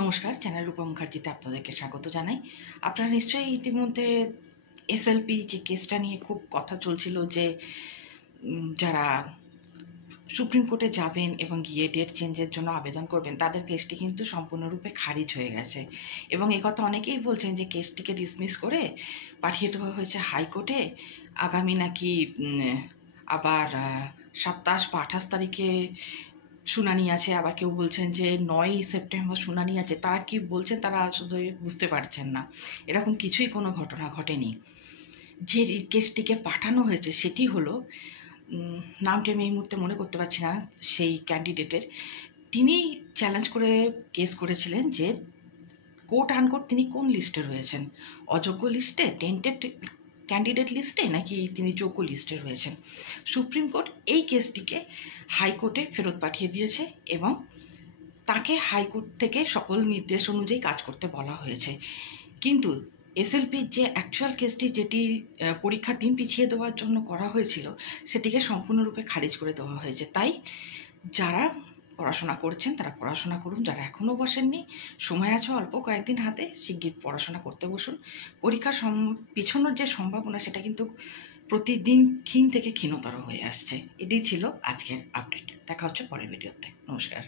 নমস্কার, চ্যানেল রূপা মুখার্জিতে আপনাদেরকে স্বাগত জানাই। আপনারা নিশ্চয়ই ইতিমধ্যে এসএলপি যে কেসটা নিয়ে খুব কথা চলছিল যে যারা সুপ্রিম কোর্টে যাবেন এবং গিয়ে ডেট চেঞ্জের জন্য আবেদন করবেন তাদের কেসটি কিন্তু সম্পূর্ণরূপে খারিজ হয়ে গেছে এবং কথা অনেকেই বলছেন যে কেসটিকে ডিসমিস করে পাঠিয়ে দেওয়া হয়েছে হাইকোর্টে। আগামী নাকি আবার 27 বা 28 তারিখে শুনানি আছে, আবার কেউ বলছেন যে 9ই সেপ্টেম্বর শুনানি আছে। তারা কি বলছেন তারা আসলে বুঝতে পারছেন না, এরকম কিছুই কোনো ঘটনা ঘটেনি। যে কেসটিকে পাঠানো হয়েছে সেটি হলো, নামটি আমি এই মুহূর্তে মনে করতে পারছি না সেই ক্যান্ডিডেটের, তিনি চ্যালেঞ্জ করে কেস করেছিলেন যে কোর্ট আনকোর্ট তিনি কোন লিস্টে রয়েছেন, অযোগ্য লিস্টে, টেন্টেড ক্যান্ডিডেট লিস্টে, নাকি তিনি যোগ্য লিস্টে রয়েছেন। সুপ্রিম কোর্ট এই কেসটিকে হাইকোর্টে ফেরত পাঠিয়ে দিয়েছে এবং তাকে হাইকোর্ট থেকে সকল নির্দেশ অনুযায়ী কাজ করতে বলা হয়েছে। কিন্তু এসএলপির যে অ্যাকচুয়াল কেসটি, যেটি পরীক্ষার দিন পিছিয়ে দেওয়ার জন্য করা হয়েছিল, সেটিকে সম্পূর্ণরূপে খারিজ করে দেওয়া হয়েছে। তাই যারা পড়াশোনা করছেন তারা পড়াশোনা করুন, যারা এখনও বসেননি সময় আছে অল্প কয়েকদিন হাতে, শিগগির পড়াশোনা করতে বসুন। পরীক্ষা পিছনোর যে সম্ভাবনা সেটা কিন্তু প্রতিদিন ক্ষীণ থেকে ক্ষীণতর হয়ে আসছে। এটাই ছিল আজকের আপডেট। দেখা হচ্ছে পরের ভিডিওতে। নমস্কার।